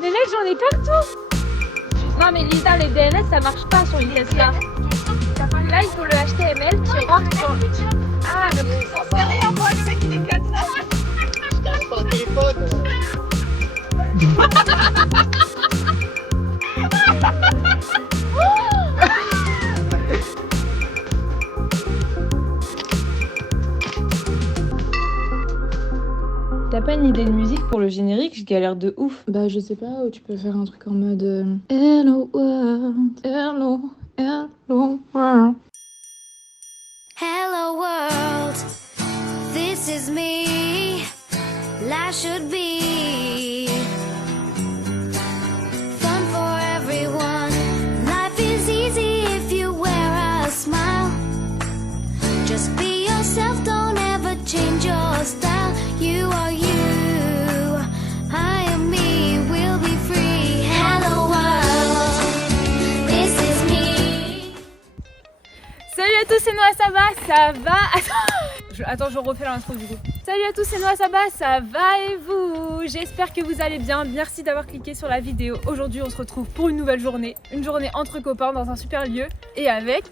Mais mec, j'en ai partout. Non mais Lisa, les DNS ça marche pas sur une Tesla. Là il faut le HTML qui rentre dans... Ah mais j'en sais rien moi, je sais qu'il est 4 heures. Je t'arrête pas au téléphone. T'as pas une idée de musique pour le générique? Je galère de ouf. Bah je sais pas, tu peux faire un truc en mode Hello world, hello, hello world. Hello world, this is me. Life should be fun for everyone. Life is easy if you wear a smile. Just be yourself, don't ever change your style. You are you, I am me, we'll be free. Hello world, this is me. Salut à tous, c'est Noah, ça va? Attends, je refais l'intro du coup. Salut à tous, c'est Noah, ça va et vous? J'espère que vous allez bien. Merci d'avoir cliqué sur la vidéo. Aujourd'hui, on se retrouve pour une nouvelle journée. Une journée entre copains dans un super lieu et avec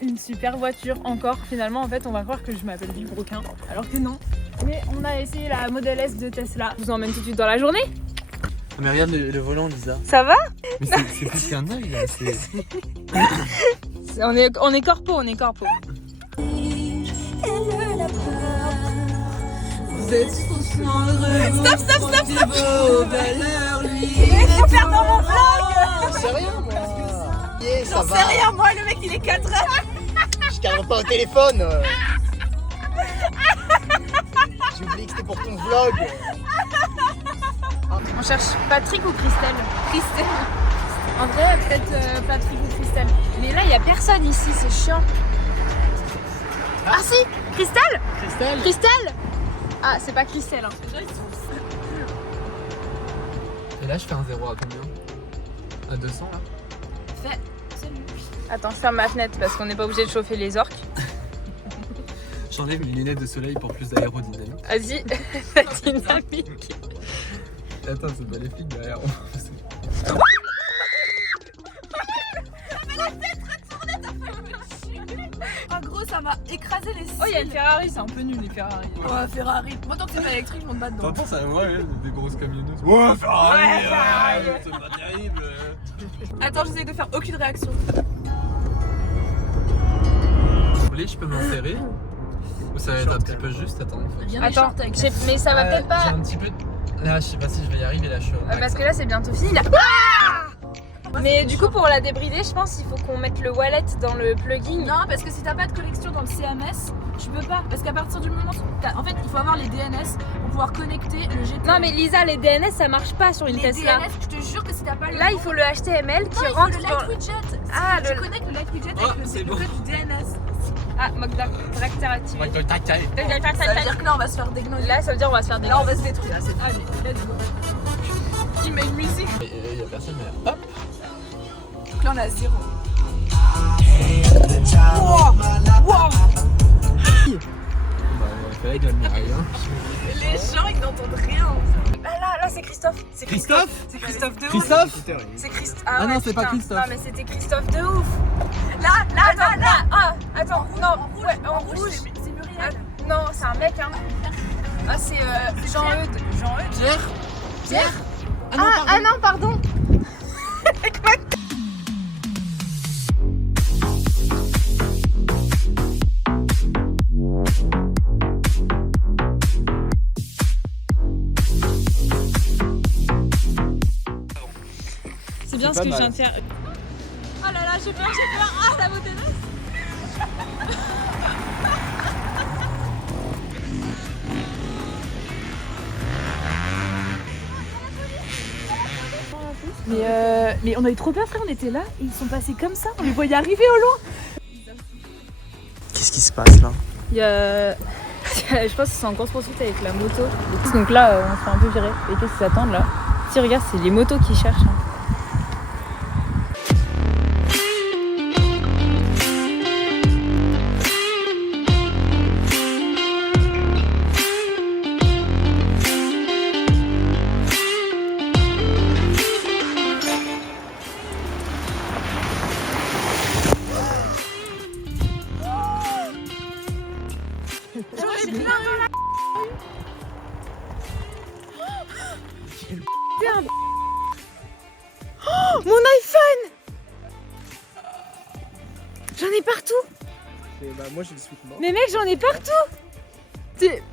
une super voiture encore. Finalement, en fait, on va croire que je m'appelle Villebroquin, alors que non. Mais on a essayé la Model S de Tesla. Je vous emmène tout de suite dans la journée. Mais regarde le volant, Lisa. Ça va? Mais c'est plus qu'un œil là. On est corpo. Vous êtes franchement heureux. Stop. Lui, faut faire dans mon vlog. J'en sais rien moi. Yeah, ça J'en va. sais rien, moi, le mec il est 4 heures. Je calme pas au téléphone. J'ai oublié que c'était pour ton vlog. On cherche Patrick ou Christelle? Christelle. En vrai, peut-être Patrick ou Christelle. Mais là, il n'y a personne ici, c'est chiant. Ah si, Christelle? Christelle? Ah, c'est pas Christelle. Hein. Et là, je fais un 0 à combien? À 200 là? Fais. Salut. Attends, je ferme ma fenêtre parce qu'on n'est pas obligé de chauffer les orques. J'enlève mes lunettes de soleil pour plus d'aérodynamique. Vas-y, la dynamique. Attends, c'est pas les flics derrière. En gros, ça va écraser les cils. Oh, il y a une Ferrari, c'est un peu nul les Ferrari. Ouais, Ferrari. Moi, tant que c'est pas électrique, je monte pas dedans. T'entends ça, ouais, des grosses camionneuses. Ouais, Ferrari, Ouais, Ferrari. c'est pas terrible. Attends, j'essaie de faire aucune réaction. Vous voulez, je peux m'insérer? Ou ça va être un petit peu juste? Attends, il faut que je... Attends, mais ça va peut-être pas. J'ai un petit peu... Là, je sais pas si je vais y arriver, là, je suis au max. Parce que là, c'est bientôt fini. Là. Mais du coup, pour la débrider, je pense qu'il faut qu'on mette le wallet dans le plugin. Non, parce que si t'as pas de connexion dans le CMS, tu peux pas. Parce qu'à partir du moment où en fait, il faut avoir les DNS pour pouvoir connecter le GPS. Non, mais Lisa, les DNS ça marche pas sur une les Tesla. DNS, je te jure que si t'as pas le. Là, il faut le HTML qui non, rentre il faut le dans. Light Widget. Ah, tu le. connectes le Light Widget Oh, avec c'est le bon. code du DNS. Ah, Magda, tracteur activé. Ça veut dire que là, on va se faire dégnoyer. Là, ça veut dire on va se faire des. Là, on va se détruire. Là, c'est allez, let's go. Il met une musique. Il y a personne derrière. Hop. Donc là, on a 0. Bah, il fallait gagner rien. Les gens, ils n'entendent rien. Ah là, c'est Christophe. C'est Christophe? C'est Christophe de ouf. Christophe? C'est Christophe. Ah non, ouais, c'est pas putain. Christophe. Non, mais c'était Christophe de ouf. Là. Ah, attends, non, ouais, en rouge. C'est Muriel. Ah, non, c'est un mec, hein. Ah, c'est Jean-Eudes. Pierre? Pierre? Ah non, pardon. Quoi? C'est bien ce que je viens de faire. Oh là là, j'ai peur. Ah, la beauté de Mais on a eu trop peur, frère. On était là et ils sont passés comme ça. On les voyait arriver au loin. Qu'est-ce qui se passe là? Il y a... Je pense qu'ils sont en course poursuite avec la moto. Donc là, on se fait un peu virer. Et qu'est-ce qu'ils attendent là? Si, regarde, c'est les motos qui cherchent. Hein. j'ai rien dans la... Merde. Oh, mon iPhone. J'en ai partout. Et bah, moi j'ai le sweat mort. Mais mec, j'en ai partout.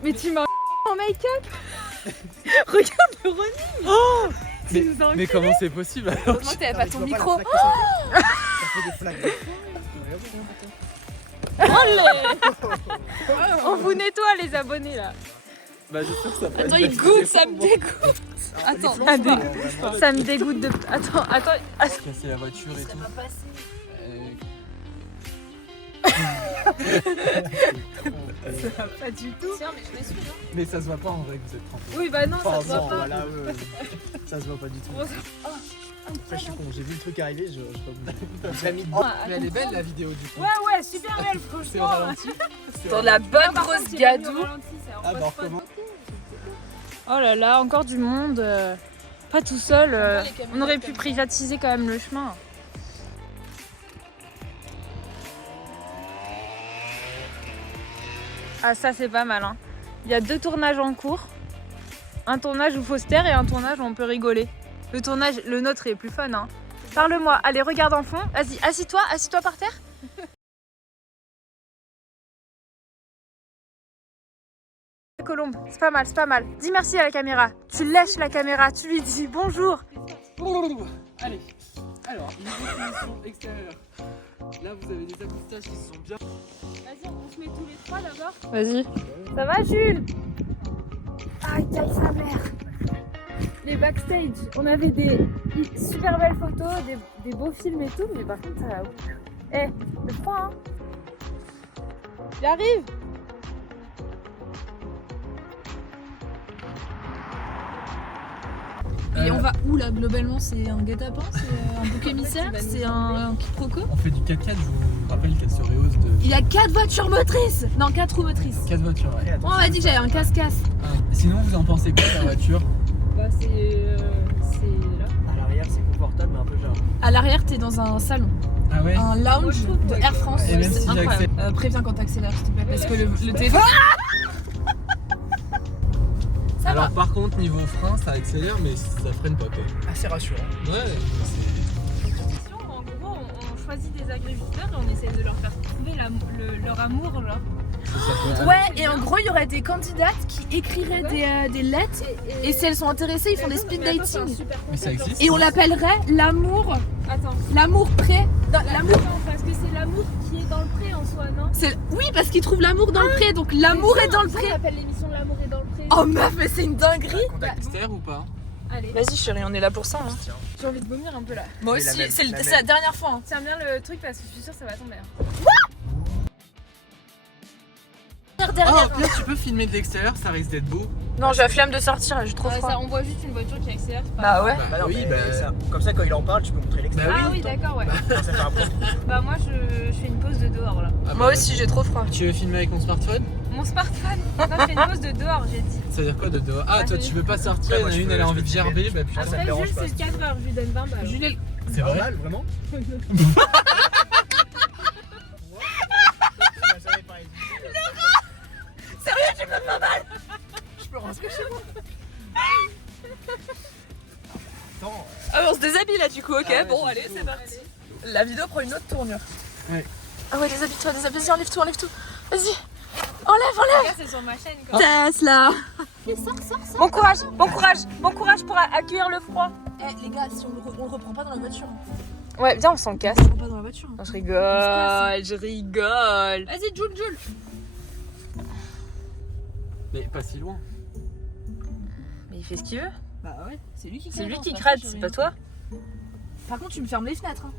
Mais tu m'as en make-up. Regarde le running. Oh, tu nous as Mais comment c'est possible alors? Heureusement que t'avais pas ton micro. Ça fait des flaques. On vous nettoie les abonnés là. Bah j'espère que ça peut Attends, être il goûte, ça me dégoûte. Attends, Ça me dégoûte de... Attends. casser la voiture et tout. Ça va pas du tout. Tiens, mais je m'essuie, hein. Mais ça se voit pas en vrai que vous êtes trempé. Oui, bah non, ça se voit pas. Voilà, ça se voit pas du tout. Après, je suis con, j'ai vu le truc arriver, je j'ai mis dedans. Mais elle est belle la vidéo du coup. Ouais, super belle, C'est au franchement. ralenti. Dans la bonne grosse gadou. Ah bah comment? Oh là là, encore du monde. Pas tout seul. On aurait pu privatiser quand même le chemin. Ah ça c'est pas mal hein. Il y a 2 tournages en cours. Un tournage où faut se taire et un tournage où on peut rigoler. Le tournage, le nôtre est plus fun hein. Parle-moi, allez regarde en fond. Vas-y, assis-toi par terre. Colombe, c'est pas mal. Dis merci à la caméra. Tu lèches la caméra, tu lui dis bonjour. Allez, alors, niveau finition extérieure. Là, vous avez des accoustages qui se sont bien. Vas-y, on se met tous les 3 d'abord. Vas-y. Ça va, Jules? Aïe, sa mère. Les backstage, on avait des super belles photos, des beaux films et tout, mais par contre, ça va où? Eh, c'est froid, hein? J'arrive. Et on va où là globalement? C'est un guet-apens? C'est un bouc émissaire? C'est un quiproquo? On fait du 4x4, je vous rappelle qu'elle se rehausse de Il y a 4 voitures motrices! Non, 4 roues motrices. 4 voitures. Ouais. On m'a dit que j'avais un casse-casse. Ah, sinon, vous en pensez quoi de la voiture? Bah, c'est là. À l'arrière, c'est confortable, mais un peu genre. À l'arrière, t'es dans un salon. Ah ouais? Un lounge Moi, je trouve, de ouais. Air France. Et même C'est si incroyable. j'accepte. Préviens quand t'accélères, s'il te plaît, parce que le téléphone. Ça Alors va. par contre, niveau frein, ça accélère, mais ça freine pas quoi. Assez rassurant. Ouais, En gros, on choisit des agriculteurs et on essaie de leur faire trouver leur amour là. Ouais, et en gros, il y aurait des candidates qui écriraient des lettres. Et si elles sont intéressées, ils font des speed dating. mais ça existe. Et on l'appellerait l'amour. Attends. L'amour pré. L'amour. Attends, parce que c'est l'amour qui est dans le pré en soi, non? Oui, parce qu'ils trouvent l'amour dans le pré, donc l'amour est dans le pré. On appelle l'émission L'amour est dans le pré. Oh meuf, mais c'est une dinguerie. Contact externe ou pas? Allez. Vas-y chérie, on est là pour ça. Hein. J'ai envie de vomir un peu là. Moi Oui, la aussi, même, c'est la c'est même. la dernière fois. Hein. Tiens bien le truc parce que je suis sûre que ça va tomber. Hein. Oh, là tu peux filmer de l'extérieur, ça risque d'être beau. Non, j'ai la flemme de sortir, j'ai trop Ouais, froid. ça, on voit juste une voiture qui accélère. c'est pas Bah grave. ouais. Bah non, oui, mais bah- ça, comme ça, quand il en parle, tu peux montrer l'extérieur. Ah oui, d'accord, ouais. Ça fait un peu. Bah moi je fais une pause de dehors là. Ah, Moi bah, aussi, j'ai trop froid. Tu veux filmer avec mon smartphone? Mon smartphone. Moi je fais une pause de dehors, j'ai dit. Ça veut dire quoi de dehors? Ah, Ah, toi c'est- tu veux pas sortir, Ouais, il y en moi, a je une peux- elle a je envie peux de gerber, filmer. bah putain. ça me Après dérange Jules pas, c'est le cadreur, je lui donne 20 balles. Jules, C'est vrai? Normal, vraiment Tu m'as jamais parlé de ça. sérieux, tu me donnes 20 balles? Je peux rentrer chez moi. Attends. Ah, on se déshabille là du coup, ok, Ah ouais, bon, c'est allez, chaud. c'est parti. La vidéo prend une autre tournure. Ouais. Ah ouais, déshabille-toi, vas-y, enlève tout. Vas-y, enlève. C'est sur ma chaîne quoi. Tesla. Bon courage pour accueillir le froid. Eh les gars, si on le reprend pas dans la voiture. Ouais, viens on s'en casse. On le reprend pas dans la voiture. Non, je rigole. Vas-y, Jules. Mais pas si loin. Mais il fait ce qu'il veut. Bah ouais, c'est lui qui crade. C'est lui hein, qui pas crade, toi, c'est chérie. pas toi. Par contre, tu me fermes les fenêtres. Hein.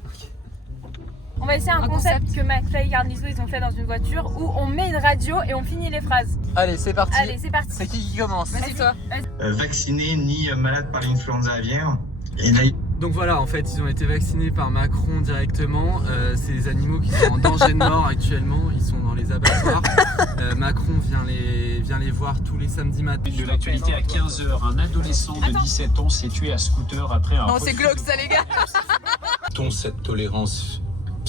On va essayer un concept que McFly et Garnizo ils ont fait dans une voiture où on met une radio et on finit les phrases. Allez, c'est parti. Allez, c'est parti. C'est qui commence? Vas-y toi. Vacciné ni malade par l'influenza aviaire. Et là, Donc voilà, en fait, ils ont été vaccinés par Macron directement. C'est des animaux qui sont en danger de mort actuellement. Ils sont dans les abattoirs. Macron vient les voir tous les samedis matins. De l'actualité à 15h, un adolescent de 17 ans s'est tué à scooter après un Non, c'est glauque ça, les gars. Cette tolérance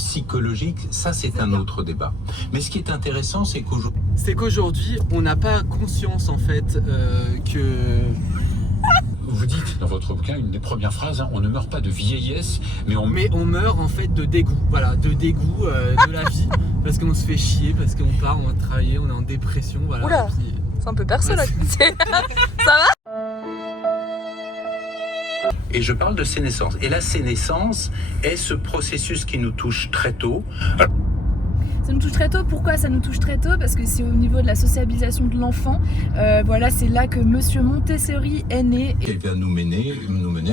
psychologique, ça c'est un autre débat. Mais ce qui est intéressant, c'est qu'aujourd'hui, on n'a pas conscience en fait que... Vous dites dans votre bouquin, une des premières phrases, hein, on ne meurt pas de vieillesse, mais on meurt en fait de dégoût, voilà, de dégoût de la vie, parce qu'on se fait chier, parce qu'on part, on va travailler, on est en dépression, voilà. Oula, puis... c'est un peu perso là. Ça va? Et je parle de sénescence. Et la sénescence est ce processus qui nous touche très tôt. Ça nous touche très tôt. Pourquoi ça nous touche très tôt? Parce que c'est au niveau de la sociabilisation de l'enfant. Voilà, c'est là que Monsieur Montessori est né. Elle va nous mener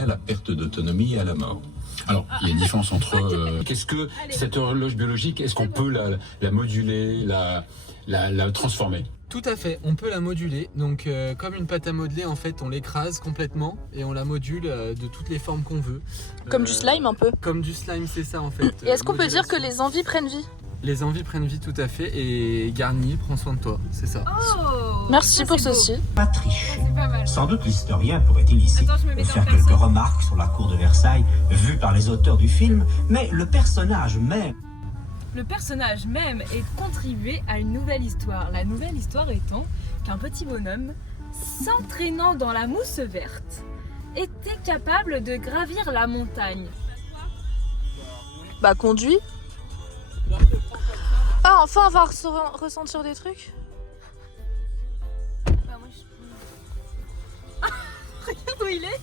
à la perte d'autonomie et à la mort. Alors, il y a une différence entre... qu'est-ce que cette horloge biologique, est-ce qu'on peut la moduler, la transformer? Tout à fait, on peut la moduler, donc comme une pâte à modeler en fait on l'écrase complètement et on la module de toutes les formes qu'on veut. Comme du slime un peu. Comme du slime, c'est ça en fait. Et est-ce qu'on peut dire que les envies prennent vie? Les envies prennent vie, tout à fait, et Garnier prend soin de toi, c'est ça. Oh, merci pour ceci. Pas tricher. c'est pas mal. Sans doute l'historien pourrait-il ici Attends, je me mets dans faire le quelques perso. remarques sur la cour de Versailles vue par les auteurs du film, mais le personnage même Le personnage même est contribué à une nouvelle histoire. La nouvelle histoire étant qu'un petit bonhomme, s'entraînant dans la mousse verte, était capable de gravir la montagne. Bah conduit. Ah, enfin on va ressentir des trucs. Bah, moi, regarde où il est.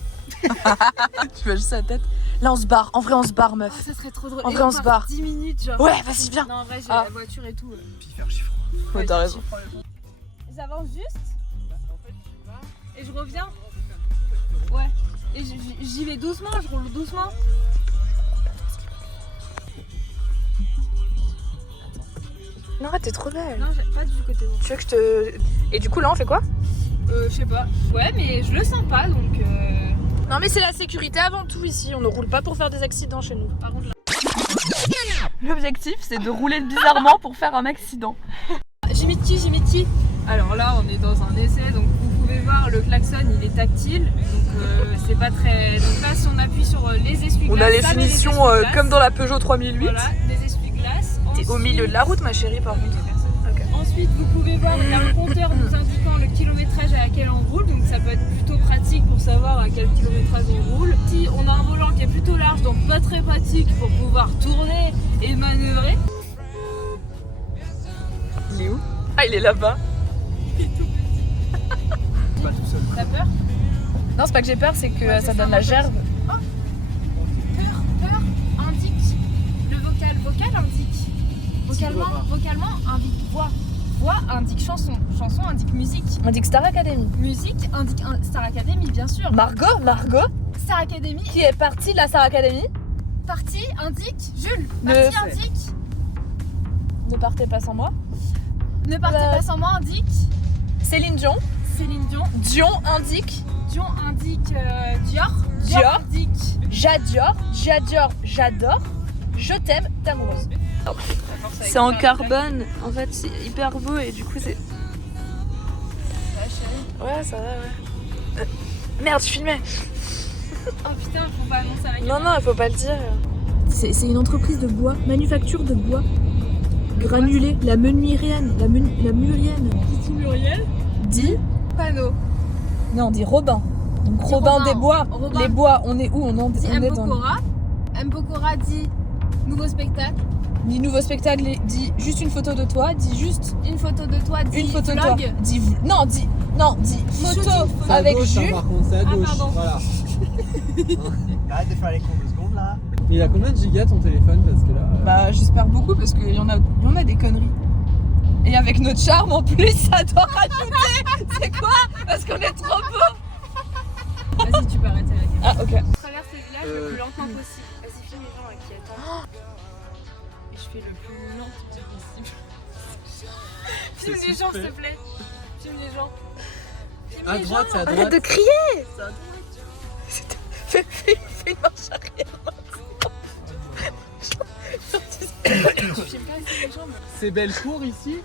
Tu vois juste sa tête. Là on se barre, en vrai on se barre meuf. Ça serait trop drôle. En Et vrai, on part se barre. 10 minutes genre. Ouais, vas-y viens. Non en vrai j'ai Ah. la voiture et tout. Puis faire chiffre. Ouais, t'as raison. J'avance juste. Et je reviens. Ouais. Et j'y vais doucement, je roule doucement. Non, t'es trop belle. Non, pas du côté où. Tu veux que je te... Et du coup là on fait quoi? Je sais pas. Ouais, mais je le sens pas donc. Non mais c'est la sécurité avant tout ici, on ne roule pas pour faire des accidents chez nous. Par contre, là. L'objectif c'est de rouler bizarrement pour faire un accident. Jimmy. Alors là, on est dans un essai, donc vous pouvez voir le klaxon, il est tactile, donc c'est pas très. Donc là, si on appuie sur les essuie-glaces, On a les ça met finitions essuie-glaces. comme dans la Peugeot 3008. Voilà, des essuie-glaces. T'es au milieu de la route ma chérie par contre. Okay. Ensuite, vous pouvez voir, il y a un compteur nous indiquant le kilométrage à laquelle on roule, donc ça peut être plutôt pratique pour savoir à quel kilométrage on roule. Si on a un volant qui est plutôt large, donc pas très pratique pour pouvoir tourner et manœuvrer. Il est où? Ah il est là-bas. Pas tout seul. T'as peur? Non c'est pas que j'ai peur, c'est que ça donne la gerbe. Peur indique le vocal indique vocalement indique voix, voix indique chanson, chanson indique musique, On dit que Star Academy. musique indique Star Academy bien sûr. Margot Star Academy qui est partie de la Star Academy. partie indique Jules, Ne partie fais- indique Ne partez pas sans moi. ne partez pas sans moi indique Céline Dion. Céline Dion, Dion indique. Dion indique Dior, Dior. indique J'adore. J'adore. Je t'aime, t'amoureuse. C'est en carbone, en fait c'est hyper beau et du coup c'est... Ouais ça va ouais. Merde je filmais. oh putain faut pas annoncer à la Non il faut pas le dire. C'est une entreprise de bois, manufacture de bois. Granulé, la menuirienne, la murienne. Qui dit Muriel Dit Panneau, Non on dit Robin. Donc Dit Robin Robin. des bois. Robin. Les bois, on est où? dit On est dans... Mpokora dit nouveau spectacle, Dit nouveau spectacle, dit juste une photo de toi, dit juste une photo de toi, dit une photo de vlog. toi. Dit photo Shooting. avec C'est à gauche, Jules. Par contre, c'est à gauche. pardon. Voilà. Arrête de faire les cons 2 secondes là. Mais il a combien de gigas ton téléphone? Parce que là. Bah j'espère beaucoup parce qu'il y en a des conneries. Et avec notre charme en plus ça doit rajouter. C'est quoi? Parce qu'on est trop beau. Vas-y tu peux arrêter là. Ah ok. Je traverse le village le plus lentement possible. Vas-y filme les gens là qui attendent. Et je fais le plus lentement possible. Filme les gens s'il te plaît. Filme les gens. Filme À les droite, gens. c'est à droite. Arrête de crier. Fais une marche arrière. Je filme pas ici les gens. mais- C'est Bellecour ici.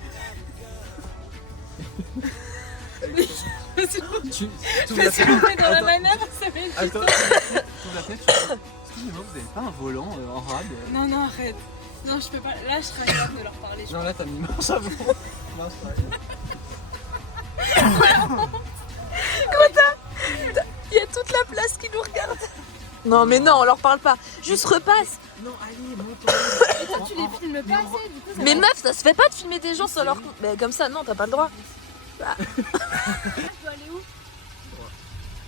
Tu ouvres la Si on est dans la manœuvre, ça va être. Attends, tu ouvres la fenêtre, tu fais, excusez-moi, vous avez pas un volant en rade? Non, arrête. Non, je peux pas. Là, je serais incapable de leur parler. Genre là, t'as mis main savon. Non, c'est pas Il y a toute la place qui nous regarde. Non mais non, on leur parle pas. Juste repasse. Non, allez, monte. Toi, tu les filmes pas assez, du coup. Ça Mais va. meuf, ça se fait pas de filmer des gens sur leur compte. Mais comme ça, non, t'as pas le droit. Je dois aller où?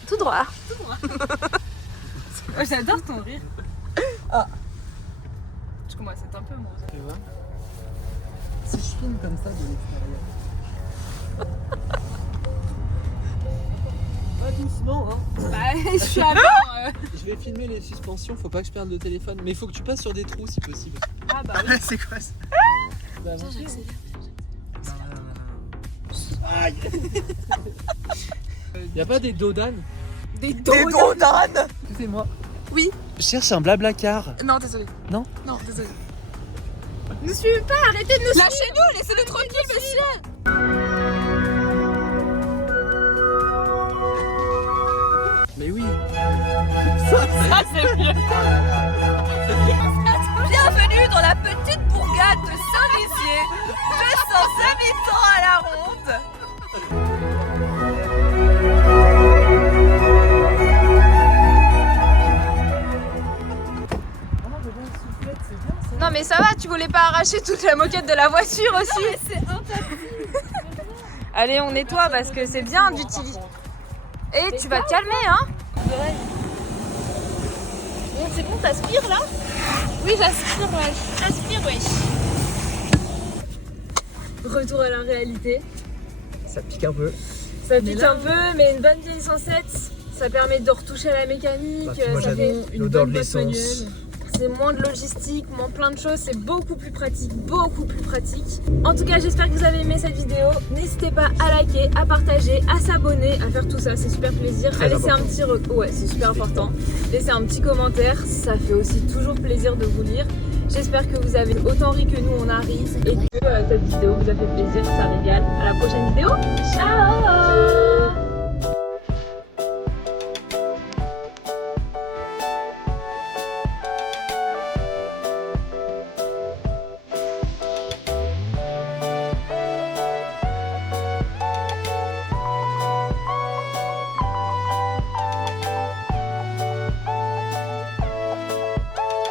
Tout droit. Oh, j'adore ton rire. Ah. Je commence à être un peu moi. Tu vois? Si je filme comme ça de l'extérieur. Pas doucement, hein. Bah, je suis à bord. Je vais filmer les suspensions, faut pas que je perde le téléphone. Mais il faut que tu passes sur des trous si possible. Ah bah oui. C'est quoi ça? Bah, Aïe. y a pas des dodanes? Des dodanes. Excusez-moi. Oui. Je cherche un blablacar. Non, désolé. Non? Non, désolé. Ne suivez pas, arrêtez de nous suivre. Lâchez-nous, laissez-le tranquille, monsieur. Mais oui. Ça, c'est mieux. Bienvenue dans la petite bourgade de Saint-Lizier. 200 habitants à la ronde. Non mais ça va, tu voulais pas arracher toute la moquette de la voiture aussi. C'est interdit. Allez, on nettoie parce que c'est bien d'utiliser. Et tu vas te calmer, hein. Bon, c'est bon, t'aspires là? Oui, j'aspire, wesh. Aspire, wesh. Retour à la réalité. Ça pique un peu. Ça pique un peu, mais une bonne vieille 107, ça permet de retoucher à la mécanique. Bah, puis moi, ça j'adore fait une l'odeur bonne de boîte l'essence. manuelle. C'est moins de logistique, moins plein de choses, c'est beaucoup plus pratique, beaucoup plus pratique. En tout cas, j'espère que vous avez aimé cette vidéo. N'hésitez pas à liker, à partager, à s'abonner, à faire tout ça, c'est super plaisir. Très à laisser important. un petit ouais, c'est super important. Laissez un petit commentaire, ça fait aussi toujours plaisir de vous lire. J'espère que vous avez autant ri que nous on a ri et que cette vidéo vous a fait plaisir, ça régale. À la prochaine vidéo, ciao.